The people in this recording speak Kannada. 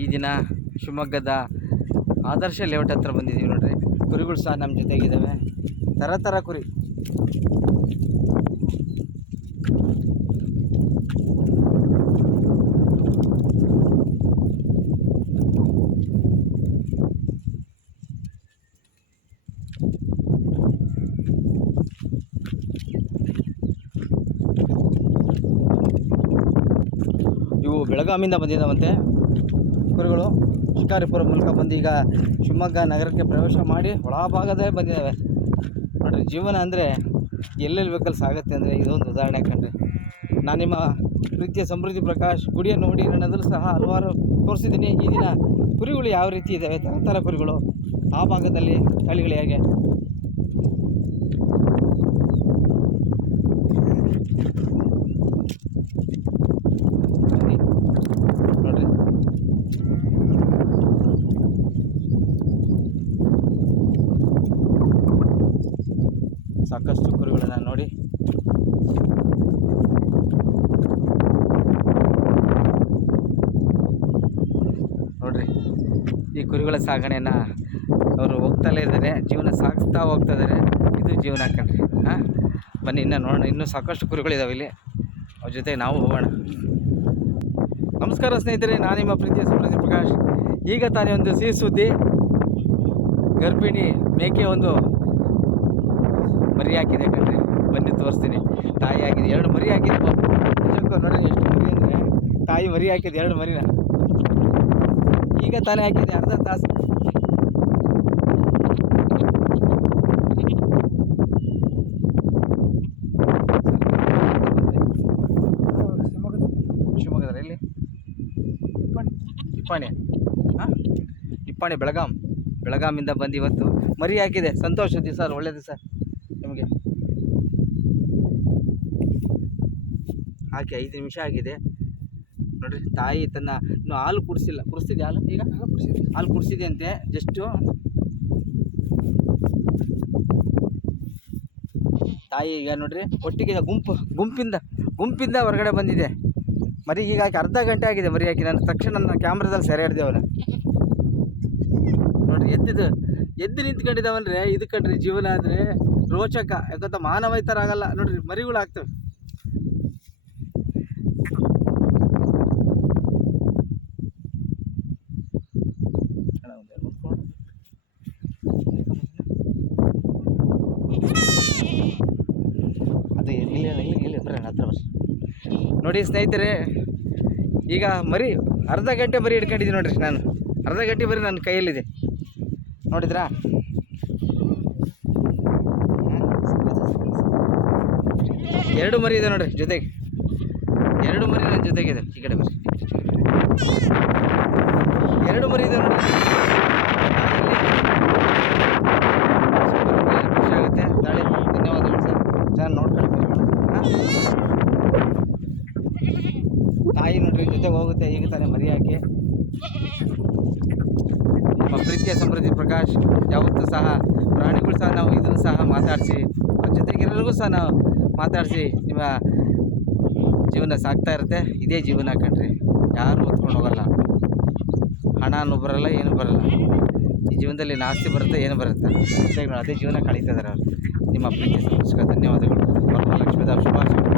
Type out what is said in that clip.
ಈ ದಿನ ಶಿವಮೊಗ್ಗದ ಆದರ್ಶ ಲೇಔಟ್ ಹತ್ರ ಬಂದಿದ್ದೀವಿ ನೋಡ್ರಿ. ಕುರಿಗಳು ಸಹ ನಮ್ಮ ಜೊತೆಗಿದ್ದಾವೆ, ಥರ ಕುರಿ. ಇವು ಬೆಳಗಾವಿಯಿಂದ ಬಂದಿದ್ದಾವಂತೆ ಕುರಿಗಳು. ಶಿಕಾರಿಪುರ ಮೂಲಕ ಬಂದು ಈಗ ಶಿವಮೊಗ್ಗ ನಗರಕ್ಕೆ ಪ್ರವೇಶ ಮಾಡಿ ಒಳಭಾಗದಲ್ಲೇ ಬಂದಿದ್ದಾವೆ ನೋಡಿರಿ. ಜೀವನ ಅಂದರೆ ಎಲ್ಲೆಲ್ಲಿ ವೆಹಿಕಲ್ಸ್ ಆಗುತ್ತೆ ಅಂದರೆ ಇದೊಂದು ಉದಾಹರಣೆ ಕಂಡ್ರಿ. ನಾನು ನಿಮ್ಮ ಪ್ರೀತಿಯ ಸಮೃದ್ಧಿ ಪ್ರಕಾಶ್ ಗುಡಿಯ ನೋಡಿ ನನ್ನದಲ್ಲೂ ಸಹ ಹಲವಾರು ತೋರಿಸಿದ್ದೀನಿ. ಈ ದಿನ ಕುರಿಗಳು ಯಾವ ರೀತಿ ಇದ್ದಾವೆ, ಥರ ಕುರಿಗಳು ಆ ಭಾಗದಲ್ಲಿ ತಳಿಗಳು ಹೇಗೆ. ನೋಡ್ರಿ ಸಾಕಷ್ಟು ಕುರಿಗಳನ್ನ ನೋಡಿ. ನೋಡ್ರಿ ಈ ಕುರಿಗಳ ಸಾಗಣೆಯನ್ನು ಅವರು ಹೋಗ್ತಲೇ ಇದ್ದಾರೆ, ಜೀವನ ಸಾಗಿಸ್ತಾ ಹೋಗ್ತಾ ಇದ್ದಾರೆ. ಇದು ಜೀವನ ಹಾಕಂಡ್ರಿ. ಬನ್ನಿ ಇನ್ನೂ ನೋಡೋಣ, ಇನ್ನೂ ಸಾಕಷ್ಟು ಕುರಿಗಳಿದಾವೆ ಇಲ್ಲಿ, ಅವ್ರ ಜೊತೆಗೆ ನಾವು ಹೋಗೋಣ. ನಮಸ್ಕಾರ ಸ್ನೇಹಿತರೆ, ನಾನು ನಿಮ್ಮ ಪ್ರೀತಿಯ ಸಮೃದ್ಧಿ ಪ್ರಕಾಶ್. ಈಗ ತಾನೇ ಒಂದು ಸಿಹಿ ಸುದ್ದಿ, ಗರ್ಭಿಣಿ ಮೇಕೆ ಒಂದು ಮರಿ ಹಾಕಿದೆ ಕಣ್ರಿ. ಬನ್ನಿ ತೋರಿಸ್ತೀನಿ. ತಾಯಿ ಹಾಕಿದೆ, 2 ಮರಿ ಹಾಕಿದೆ. ನಿಜಕ್ಕೂ ನೋಡಿ ಎಷ್ಟು ಮರಿ ಅಂದರೆ, ತಾಯಿ ಮರಿ ಹಾಕಿದೆ 2 ಮರಿನ. ಈಗ ತಾನೇ ಹಾಕಿದೆ, ಅರ್ಧ ತಾಸು. ಶಿವಮೊಗ್ಗದ ಎಲ್ಲಿ? ಇಪ್ಪಾಣಿ ಬೆಳಗಾಮಿಂದ ಬಂದು ಇವತ್ತು ಮರಿ ಹಾಕಿದೆ. ಸಂತೋಷ ದಿವಸ, ಒಳ್ಳೆ ದಿವಸ ನಿಮಗೆ. ಹಾಕಿ 5 ನಿಮಿಷ ಆಗಿದೆ ನೋಡ್ರಿ. ತಾಯಿ ತನ್ನ ಇನ್ನೂ ಹಾಲು ಕುಡಿಸಿದೆ. ಹಾಲು ಈಗ ಹಾಲು ಕುಡಿಸಿದೆ ಅಂತೆ. ಜಸ್ಟು ತಾಯಿ ಈಗ ನೋಡ್ರಿ ಒಟ್ಟಿಗೆ ಗುಂಪಿಂದ ಹೊರಗಡೆ ಬಂದಿದೆ. ಮರಿ ಈಗ ಹಾಕಿ ಅರ್ಧ ಗಂಟೆ ಆಗಿದೆ ಮರಿ ಹಾಕಿ. ನಾನು ತಕ್ಷಣ ನನ್ನ ಕ್ಯಾಮ್ರಾದಲ್ಲಿ ಸೆರೆ ಹಿಡ್ದೆ ಅವನು ನೋಡ್ರಿ. ಎದ್ದು ನಿಂತ್ಕೊಂಡಿದ್ದಾವನ್ರಿ. ಇದು ಕಂಡ್ರಿ ಜೀವನ ಅಂದರೆ ರೋಚಕ. ಯಾಕಂತ ಮಾನವ ಥರ ಆಗಲ್ಲ ನೋಡ್ರಿ, ಮರಿಗಳು ಆಗ್ತವೆ. ಅದು ಇಲ್ಲಿ ಬರ್ರಿ ಹತ್ರ ಬರ್ರಿ. ನೋಡಿ ಸ್ನೇಹಿತರೆ, ಈಗ ಮರಿ ಅರ್ಧ ಗಂಟೆ ಮರಿ ಹಿಡ್ಕೊಂಡಿದ್ದೀನಿ ನೋಡ್ರಿ. ನಾನು ಅರ್ಧ ಗಂಟೆ ಮರಿ ನನ್ನ ಕೈಯಲ್ಲಿದೆ, ನೋಡಿದ್ರಾ? ಎರಡು ಮರಿ ಇದೆ ನೋಡ್ರಿ ಜೊತೆಗೆ. 2 ಮರಿ ನನ್ನ ಜೊತೆಗಿದೆ. ಈ ಕಡೆ ಬರ್ರಿ. 2 ಮರಿ ಇದೆ ನೋಡಿ. ಖುಷಿ ಆಗುತ್ತೆ. ತಾಳಿ ಧನ್ಯವಾದಗಳು ಸರ್. ಚೆನ್ನಾಗಿ ನೋಡ್ಕೊಳ್ಳಿ ಮರಿಗಳು. ತಾಯಿ ನೋಡ್ರಿ ಜೊತೆಗೆ ಹೋಗುತ್ತೆ. ಈಗ ತಾನೇ ಮರಿ ಹಾಕಿ. ನಮ್ಮ ಪ್ರೀತಿಯ ಸಮೃದ್ಧಿ ಪ್ರಕಾಶ್ ಯಾವತ್ತೂ ಸಹ ಪ್ರಾಣಿಗಳು ಸಹ ನಾವು ಇದನ್ನು ಸಹ ಮಾತಾಡಿಸಿ, ಅವ್ರ ಜೊತೆಗೆಲ್ಲರಿಗೂ ಸಹ ನಾವು ಮಾತಾಡಿಸಿ ನಿಮ್ಮ ಜೀವನ ಸಾಗ್ತಾ ಇರುತ್ತೆ. ಇದೇ ಜೀವನ ಕಂಡ್ರಿ. ಯಾರು ಹೊತ್ಕೊಂಡು ಹೋಗಲ್ಲ. ಹಣನೂ ಬರೋಲ್ಲ, ಏನೂ ಬರೋಲ್ಲ. ಈ ಜೀವನದಲ್ಲಿ ಆಸ್ತಿ ಬರುತ್ತೆ, ಏನು ಬರುತ್ತೆ. ಅದೇ ಜೀವನ ಕಳೀತಾ ಇದ್ದಾರೆ ಅವರು. ನಿಮ್ಮ ಪ್ರೀತಿ ಸಂತೋಷ ಧನ್ಯವಾದಗಳು. ವರಮಹಾಲಕ್ಷ್ಮೀ ಶುಭಾಶಯ.